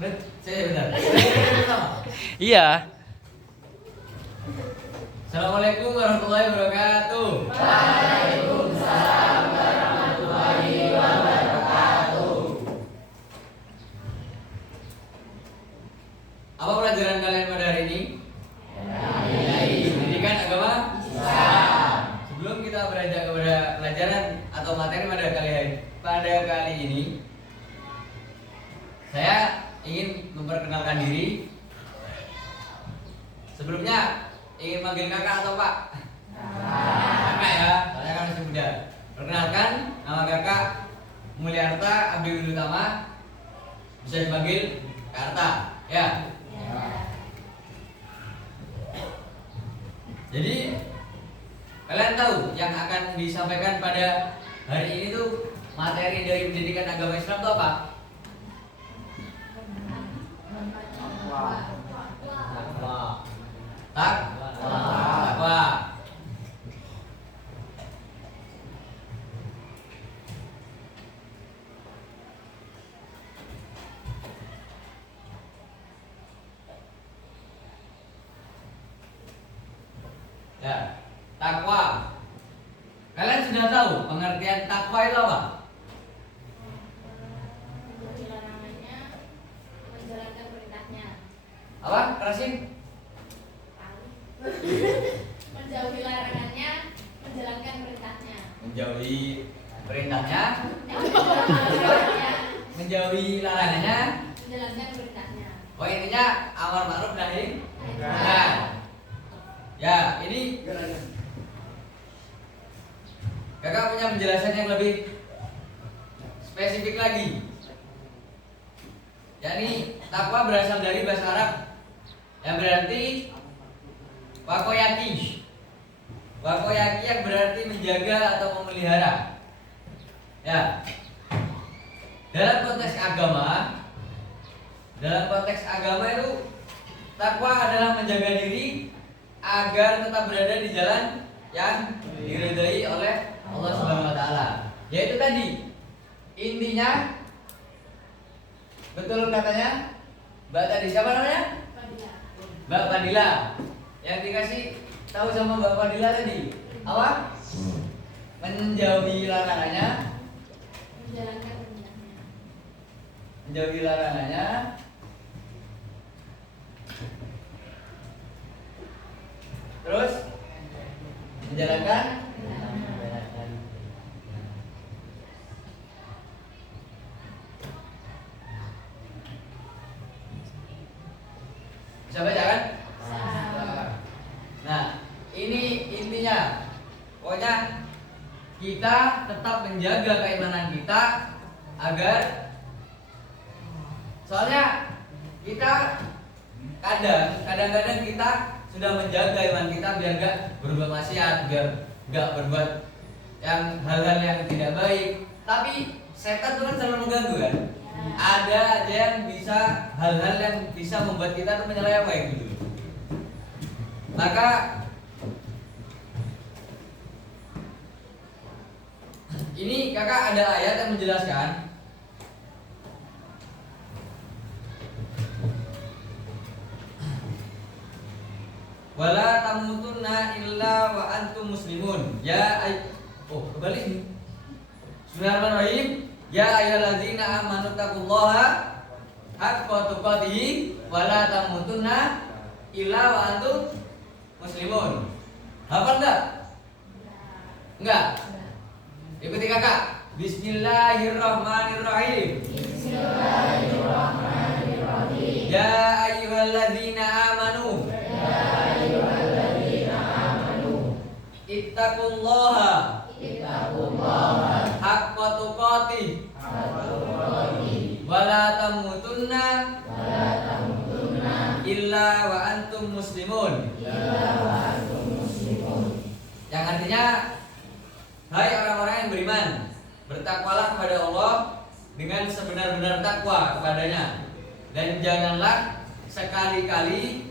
Saya benar. Iya. Assalamualaikum warahmatullahi wabarakatuh. Waalaikumsalam warahmatullahi wabarakatuh. Apa pelajaran kalian pada hari ini? Pendidikan agama Islam. Sebelum kita beranjak kepada pelajaran atau materi pada kali ini, saya ingin memperkenalkan diri. Sebelumnya ingin manggil kakak atau pak? Kakak ya, soalnya kan masih muda. Perkenalkan, nama kakak Mulyarta Abdi Utama, bisa dipanggil Kak Arta, ya. Jadi kalian tahu yang akan disampaikan pada hari ini tuh materi dari pendidikan agama Islam itu apa? Takwa. Ya, takwa. Kalian sudah tahu pengertian takwa itu apa? Menjauhi larangannya, menjalankan perintahnya. Apa? Kerasin? Menjauhi larangannya, menjalankan perintahnya. Menjauhi perintahnya, Larangannya, menjauhi larangannya. menjalankan perintahnya. Oh, intinya amar ma'ruf nahi munkar. Ya, ini kakak punya penjelasan yang lebih spesifik lagi. Yakni takwa berasal dari bahasa Arab yang berarti wakoyaki. Wakoyaki yang berarti menjaga atau memelihara. Ya. Dalam konteks agama itu takwa adalah menjaga diri agar tetap berada di jalan yang diridhai oleh Allah Subhanahu wa taala. Yaitu tadi intinya, betul katanya Mbak tadi, siapa namanya? Fadilah. Mbak Fadila. Yang dikasih tahu sama Mbak Fadila tadi apa? Menjauhi larangannya, Menjalankan perintahnya. menjauhi larangannya, terus menjalankan bisa baca kan? Nah, ini intinya. Pokoknya kita tetap menjaga keimanan kita agar, soalnya kita kadang-kadang kita sudah menjaga iman kita biar gak berbuat maksiat, biar gak berbuat yang hal-hal yang tidak baik. Tapi setan itu kan selalu mengganggu kan. Ada aja yang bisa, hal-hal yang bisa membuat kita tuh menyeleweng gitu. Maka ini kakak ada ayat yang menjelaskan. Wala tamutunna illa wa antum muslimun. Kembali ini. Bismillahirrahmanirrahim. Ya ayyuhalladzina amanu taqullaha haqqa tuqatih wa la tamutunna illa wa antum muslimun. Hafal enggak? Enggak. Ikuti kakak. Bismillahirrahmanirrahim. Bismillahirrahmanirrahim. Ya ayyuhalladzina amanu. Ittaqullaha haqqa tuqatih wa la tamutunna illa wa antum muslimun. Yang artinya, hai orang-orang yang beriman, bertakwalah kepada Allah dengan sebenar-benar takwa kepadanya, dan janganlah sekali-kali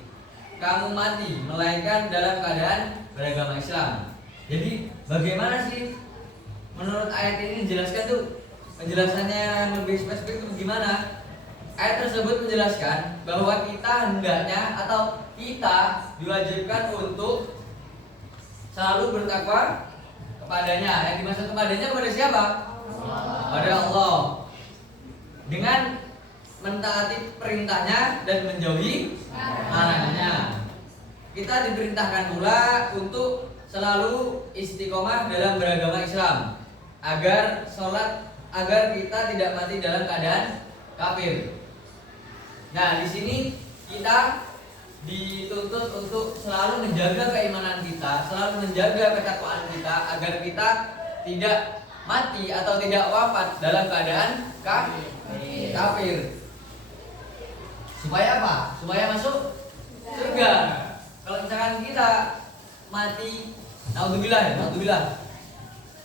kamu mati melainkan dalam keadaan beragama Islam. Jadi bagaimana sih menurut ayat ini menjelaskan tuh, penjelasannya yang lebih spesifik itu gimana? ayat tersebut menjelaskan bahwa kita hendaknya atau kita diwajibkan untuk selalu bertakwa kepadanya. Yang dimaksud kepadanya kepada siapa? Pada Allah. Dengan mentaati perintahnya dan menjauhi larangannya. Kita diperintahkan pula untuk selalu istiqomah dalam beragama Islam agar kita tidak mati dalam keadaan kafir. Nah, di sini kita dituntut untuk selalu menjaga keimanan kita, selalu menjaga ketakwaan kita agar kita tidak mati atau tidak wafat dalam keadaan kafir. Supaya apa? Supaya masuk surga. Kalau misalkan kita mati, naudzubillah,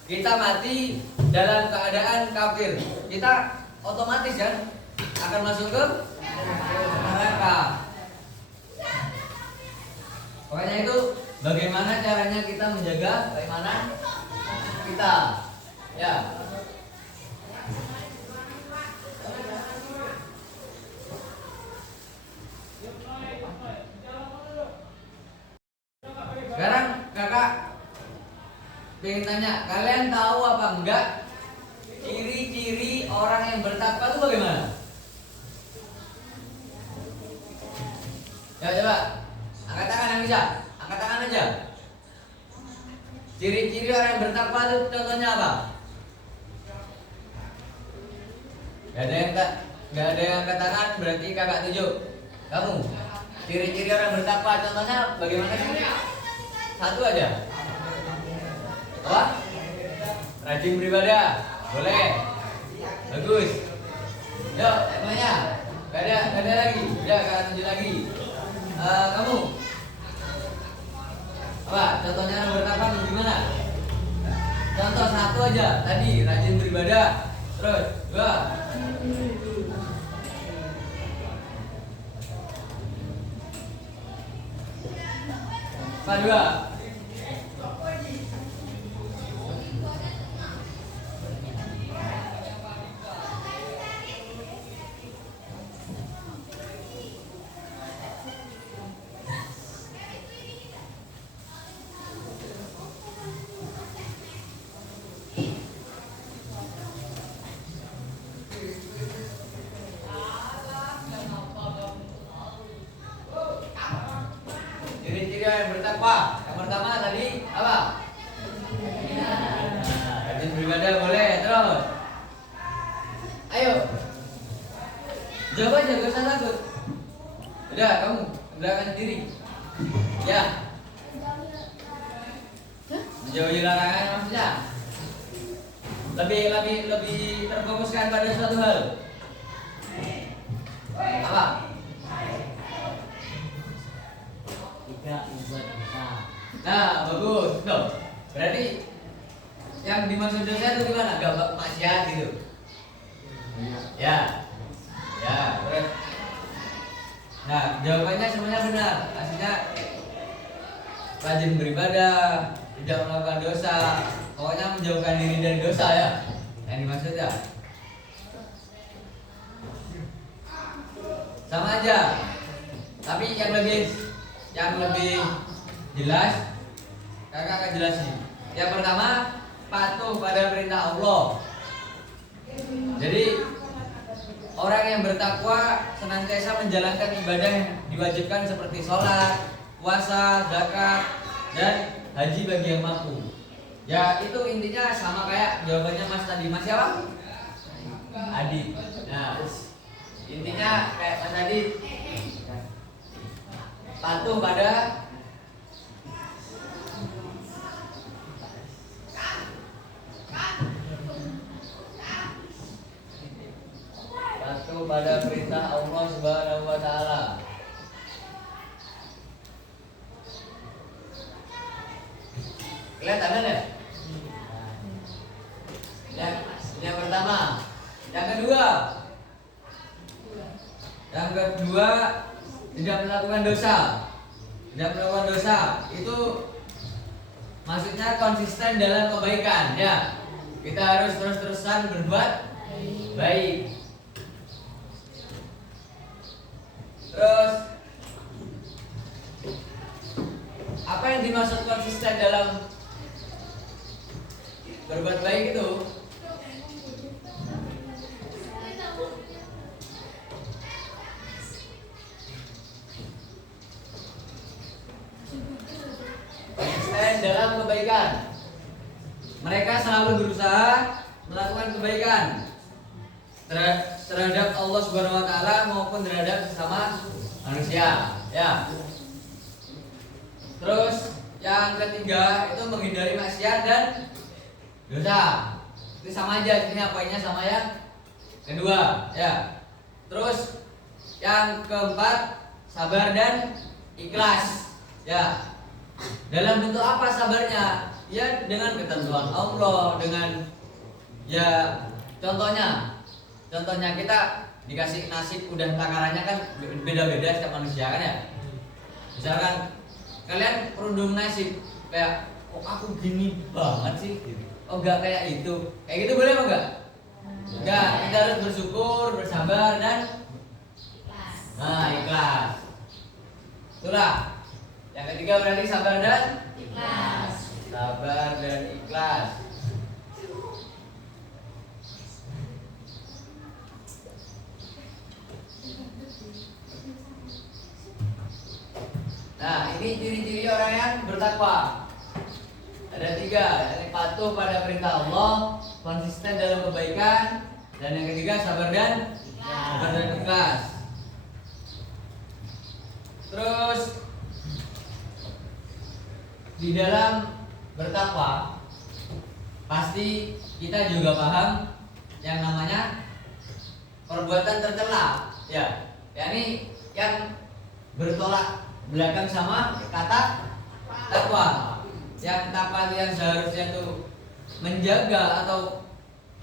kita mati dalam keadaan kafir, kita otomatis kan akan masuk ke neraka. Makanya itu bagaimana caranya kita menjaga keimanan kita. Ya. Sekarang kakak pengen tanya, kalian tahu apa enggak ciri-ciri orang yang bertakwa itu bagaimana? Ya coba, angkat tangan yang bisa, angkat tangan aja. Ciri-ciri orang yang bertakwa itu contohnya apa? Gak ada yang angkat tangan, berarti kakak tunjuk. Kamu, ciri-ciri orang yang bertakwa contohnya bagaimana sih? Satu aja. Apa? Rajin beribadah, boleh. Bagus. Yuk, semuanya. Gak ada lagi. Ya, kakak tunjuk lagi. Kamu apa? Contohnya orang bertakwa gimana? Contoh satu aja. Tadi rajin beribadah. Terus dua. Apa dua? Ciri-ciri yang bertakwa. Yang pertama tadi apa? Rajin beribadah boleh. Terus, ayo jawab aja, gak usah takut. Udah, kamu gerakan sendiri. Ya. Menjauhi larangan maksudnya lebih terfokuskan pada suatu hal. Apa? Tidak membuat dosa. Nah, bagus. Tuh. Berarti yang dimaksud dosa itu gimana? Gak maksiat gitu. Ya. Ya, terus. Nah, jawabannya semuanya benar. Aslinya rajin beribadah, tidak melakukan dosa. Pokoknya menjauhkan diri dari dosa ya. Yang dimaksud ya. Sama aja. Tapi yang lebih jelas kakak akan jelasin. Yang pertama, patuh pada perintah Allah. Jadi orang yang bertakwa senantiasa menjalankan ibadah yang diwajibkan seperti sholat, puasa, zakat, dan haji bagi yang mampu. Ya itu intinya sama kayak jawabannya Mas tadi. Mas siapa? Adit. Nah, intinya kayak Mas Adit, patuh pada perintah Allah Subhanahu wa taala. Kelihatan ya? Yang pertama. Yang kedua, tidak melakukan dosa. Tidak melakukan dosa itu maksudnya konsisten dalam kebaikan ya. Kita harus terus-terusan berbuat baik. dalam berbuat baik itu konsisten dalam kebaikan. Mereka selalu berusaha melakukan kebaikan terhadap Allah Subhanahu wa taala maupun terhadap sesama manusia, ya. Terus yang ketiga itu menghindari maksiat dan dosa. Itu sama aja, ini poinnya sama yang kedua, ya. Terus yang keempat sabar dan ikhlas, ya. Dalam bentuk apa sabarnya? Ya dengan ketentuan Allah, dengan ya contohnya kita dikasih nasib udah takarannya kan beda-beda setiap manusia kan ya. Misalkan kalian perundung nasib kayak kok aku gini banget sih, oh enggak kayak gitu boleh apa enggak? Enggak, kita harus bersyukur, bersabar dan ikhlas. Itulah yang ketiga berarti sabar dan Ikhlas. sabar dan ikhlas. Nah, ini ciri-ciri orang yang bertakwa. Ada 3, yang patuh pada perintah Allah, konsisten dalam kebaikan, dan yang ketiga sabar dan ikhlas. Terus di dalam bertakwa pasti kita juga paham yang namanya perbuatan tercela, ya. Yakni yang bertolak belakang sama kata takwa. Yang takwa yang seharusnya tuh menjaga atau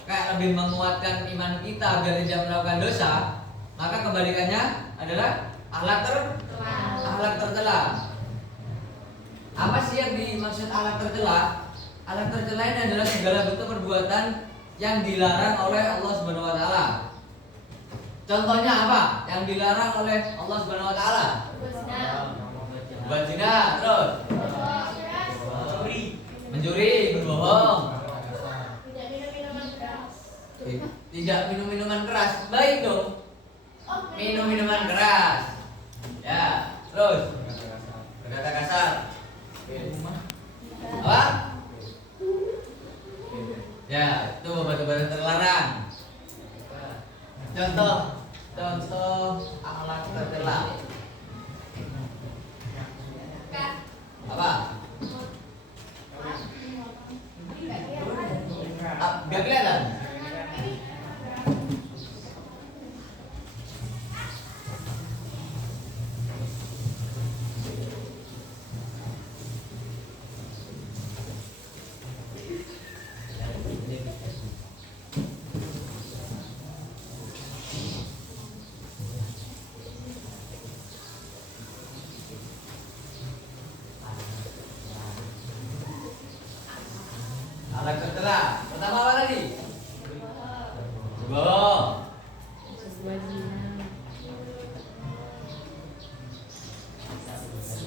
kayak lebih menguatkan iman kita agar tidak melakukan dosa, maka kebalikannya adalah akhlak tercela. Apa sih yang dimaksud akhlak tercela? Akhlak tercela ini adalah segala bentuk perbuatan yang dilarang oleh Allah Subhanahu wa taala. Contohnya apa? Yang dilarang oleh Allah Subhanahu wa taala? Buat zina, terus mencuri, berbohong, tidak minum minuman keras. Baik dong. Minum minuman keras. Ya, terus berkata kasar. Apa? Ya, itu obat-obatan terlarang. Contoh akhlak tercela. Apa? Gak kelihatan? Akhlak tercela. Pertama apa lagi? Bohong.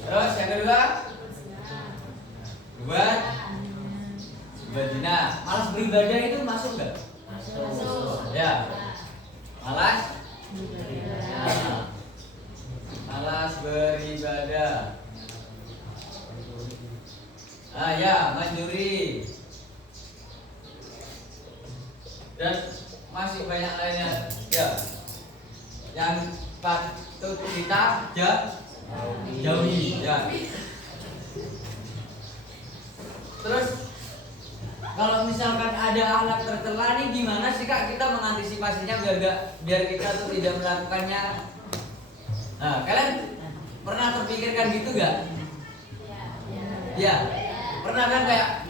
Terus yang kedua? Berbuat zina. Malas beribadah itu masuk nggak? Masuk. Ya. Malas? Malas beribadah. Ya, mencuri. Dan masih banyak lainnya, ya, yang patut kita jauhi, ya. Terus kalau misalkan ada akhlak tercela nih, gimana sih Kak kita mengantisipasinya biar kita tuh tidak melakukannya? Nah, kalian pernah terpikirkan gitu gak? Ya, pernah kan kayak,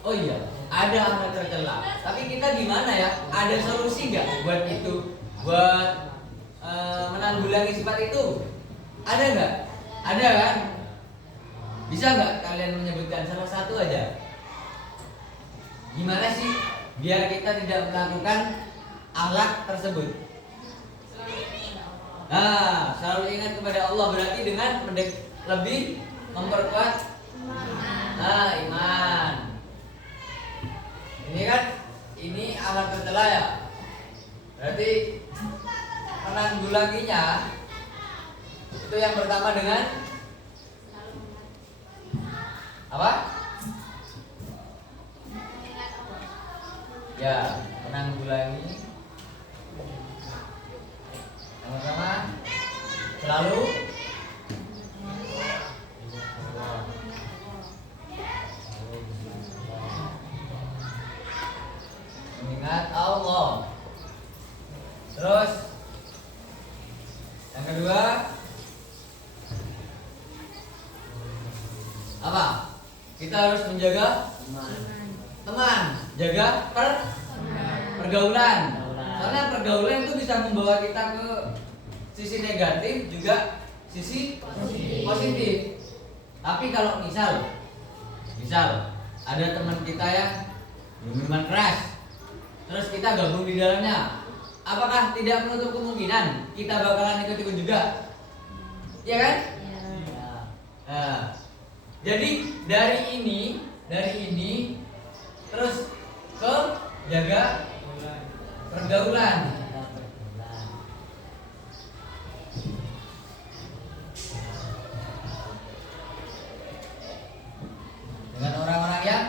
oh iya, ada akhlak tercela, tapi kita gimana ya? Ada solusi nggak buat itu? Buat menanggulangi sifat itu? Ada nggak? Ada kan? Bisa nggak kalian menyebutkan salah satu aja? Gimana sih biar kita tidak melakukan akhlak tersebut? Nah, selalu ingat kepada Allah, berarti dengan lebih memperkuat Iman. Ini kan ini alat tercela ya. Berarti menanggulanginya itu yang pertama dengan apa? Ya, menanggulangi yang pertama selalu mengingat Allah. Terus yang kedua apa? Kita harus menjaga teman, jaga pergaulan. Soalnya pergaulan itu bisa membawa kita ke sisi negatif juga sisi positif. Tapi kalau misal ada teman kita yang minuman keras, terus kita gabung di dalamnya, apakah tidak menutup kemungkinan kita bakalan ikut-ikut juga? Iya kan? Nah, jadi dari ini terus ke jaga pergaulan. Dengan orang-orang yang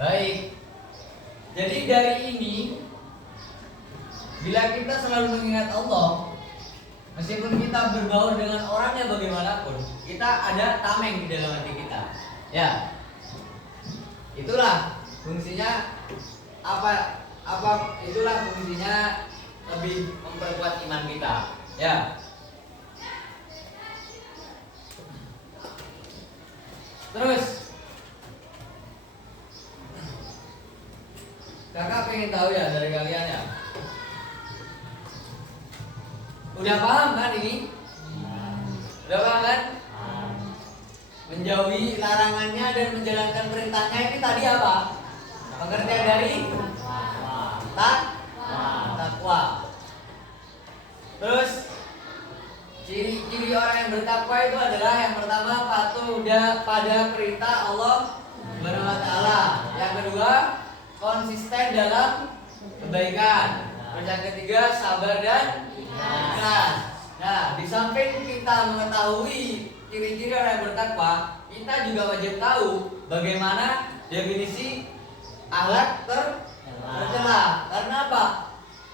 baik. Jadi dari ini, bila kita selalu mengingat Allah, meskipun kita berbaur dengan orangnya bagaimanapun, kita ada tameng di dalam hati kita. Ya, itulah fungsinya itulah fungsinya lebih memperkuat iman kita. Ya. Terus kakak pengen tahu ya dari kalian ya. Udah paham kan ini? Udah paham kan? Menjauhi larangannya dan menjalankan perintahnya ini tadi apa? Pengertian dari takwa. Terus ciri-ciri orang yang bertakwa itu adalah yang pertama patuh pada perintah Allah Subhanahu wa taala. Yang kedua, konsisten dalam kebaikan. Terus yang ketiga, sabar dan ikhlas. Nah, di samping kita mengetahui ciri-ciri orang yang bertakwa, kita juga wajib tahu bagaimana definisi akhlak tercela. Karena apa?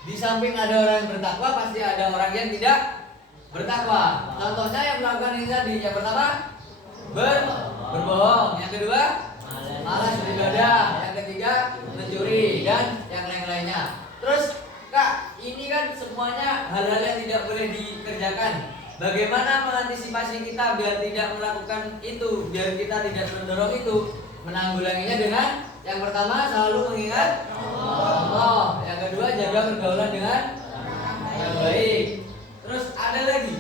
Di samping ada orang yang bertakwa, pasti ada orang yang tidak bertakwa. Contohnya yang melakukan ini tadi, yang pertama berbohong, yang kedua malas beribadah, yang ketiga mencuri dan yang lain-lainnya. Terus Kak, ini kan semuanya hal-hal yang tidak boleh dikerjakan. Bagaimana mengantisipasi kita biar tidak melakukan itu, biar kita tidak mendorong itu? Menanggulanginya dengan yang pertama selalu mengingat Allah, yang kedua jaga pergaulan dengan yang baik. Terus ada lagi.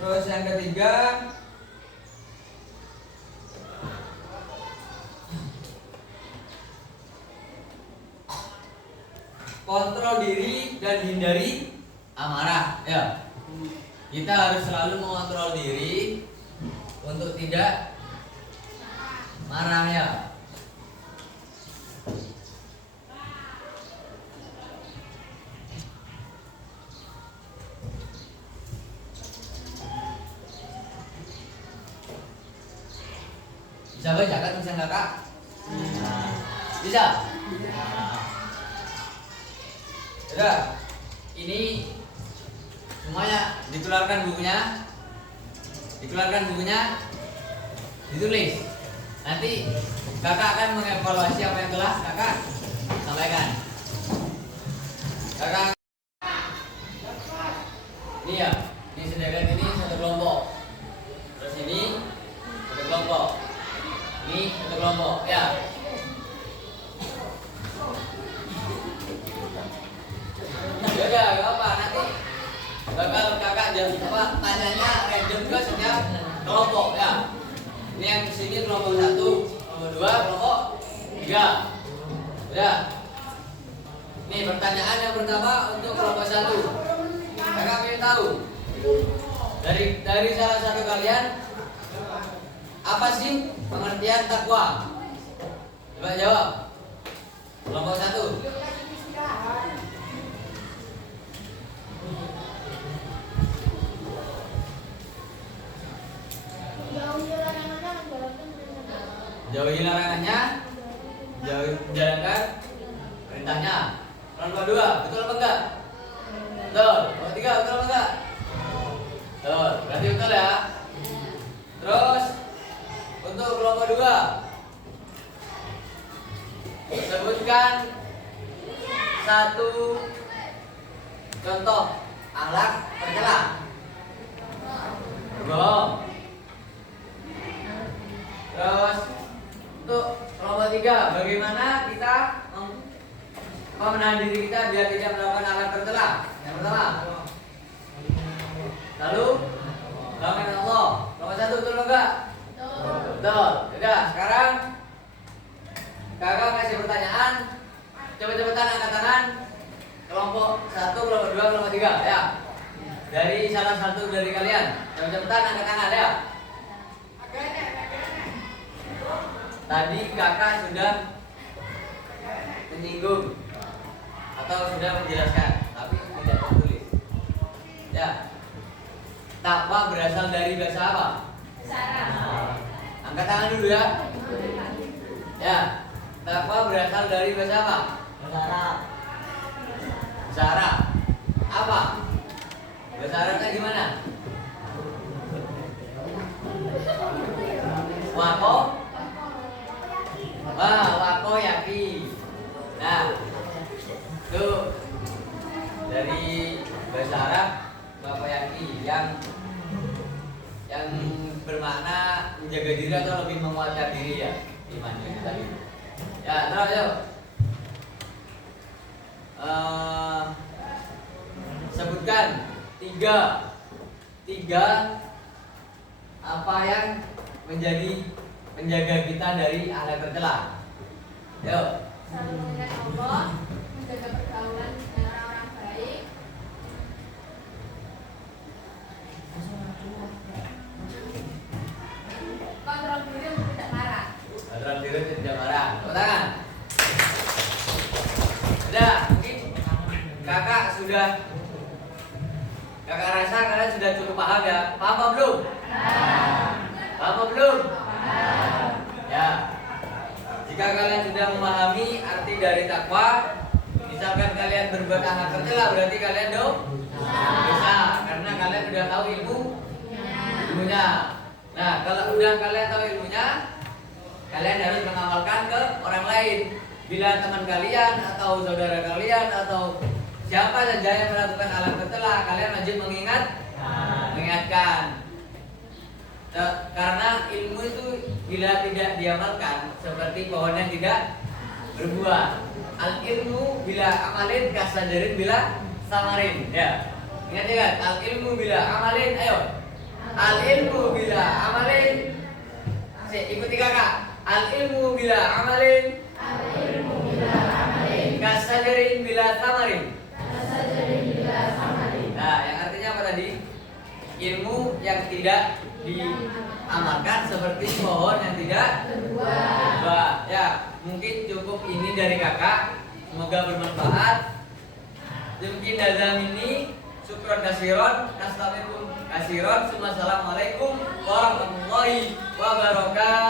Terus yang ketiga kontrol diri dan hindari amarah. Ya, kita harus selalu mengontrol diri untuk tidak marah ya. Bisa baca kan tulisan kakak? Bisa? Sudah, ini semuanya dikeluarkan bukunya, ditulis. Nanti kakak akan mengevaluasi apa yang telah kakak sampaikan. Kakak, ini ya, ini sedangkan ini satu kelompok. Terus ini satu kelompok, ini satu kelompok, ya. Ya udah, gak apa, nanti bakal kakak tanyanya random juga setiap kelompok ya. Ini yang kesini kelompok 1, kelompok 2, kelompok 3. Ya. Nih pertanyaan yang pertama untuk kelompok 1. Kakak ingin tahu Dari salah satu kalian, apa sih pengertian takwa? Coba jawab. Kelompok 1. Jauhi larangannya, jalankan perintahnya. Kelompok 2, betul apa enggak? Betul. Kelompok 3, betul apa enggak? Betul. Berarti betul ya. Terus untuk kelompok 2, sebutkan satu contoh akhlak tercela. Bohong. Terus untuk kelompok 3, bagaimana kita menahan diri kita biar tidak melakukan akhlak tercela? Yang pertama, lalu lakukan Allah. Kelompok 1, betul enggak? Betul. Udah, sekarang kakak kasih pertanyaan. Cepet-cepetan angkat tangan. Kelompok 1, kelompok 2, kelompok 3 ya. Dari salah satu dari kalian. Cepet-cepetan angkat tangan ya. Tadi kakak sudah menyinggung atau sudah menjelaskan, tapi tidak tertulis. Ya. Takwa berasal dari bahasa apa? Angkat tangan dulu ya. Ya. Takwa berasal dari bahasa apa? Bahasa Arab. Apa? Bahasa Arabnya gimana? Wako? Wah, wako yaki. Nah, itu dari bahasa Arab wako yaki yang bermakna menjaga diri atau lebih menguatkan diri ya, imannya tadi. Ya, terus yuk. Sebutkan tiga apa yang menjadi penjaga kita dari akhlak tercela. Yuk. Selalu mengingat Allah, menjaga pergaulan dengan orang-orang baik, kontrol diri untuk tidak marah. Kontrol diri untuk tidak marah. Tepuk tangan. Sudah, mungkin kakak rasa kalian sudah cukup paham ya. Paham apa belum? Paham apa belum? Ya. Jika kalian sudah memahami arti dari takwa, misalkan kalian berbuat akhlak tercela, berarti kalian dosa, karena kalian sudah tahu ilmunya. Nah, kalau udah kalian tahu ilmunya, kalian harus mengamalkan ke orang lain. Bila teman kalian atau saudara kalian atau siapa saja yang melakukan akhlak tercela, kalian wajib mengingatkan. Karena ilmu itu bila tidak diamalkan seperti pohon yang tidak berbuah. Al ilmu bila amalin kasajarin bila samarin. Ya, ingat ya kan? Al ilmu bila amalin, ayo. Al ilmu bila amalin. Ikuti kakak. Al ilmu bila amalin. Kasajarin bila samarin. Nah, yang artinya apa tadi? Ilmu yang tidak diamalkan seperti pohon yang tidak berbuah. Ya, mungkin cukup ini dari kakak. Semoga bermanfaat. Mungkin dazam ini syukron kasiron, nastaghfirukum kasiron. Assalamualaikum warahmatullahi wabarakatuh.